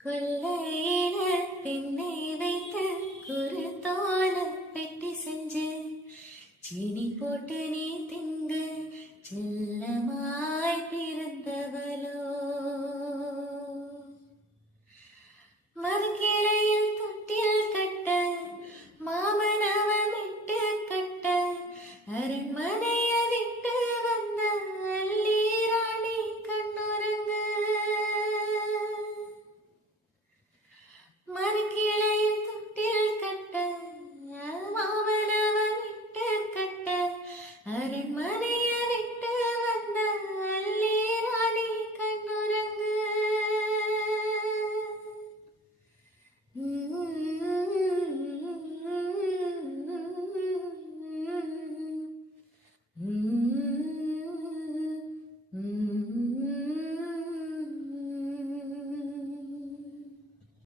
கொல்லையில பெண்ணை வைத்து குருத்தோல பெட்டி செஞ்சு சீனி போட்டு நீ திங்கு செல்ல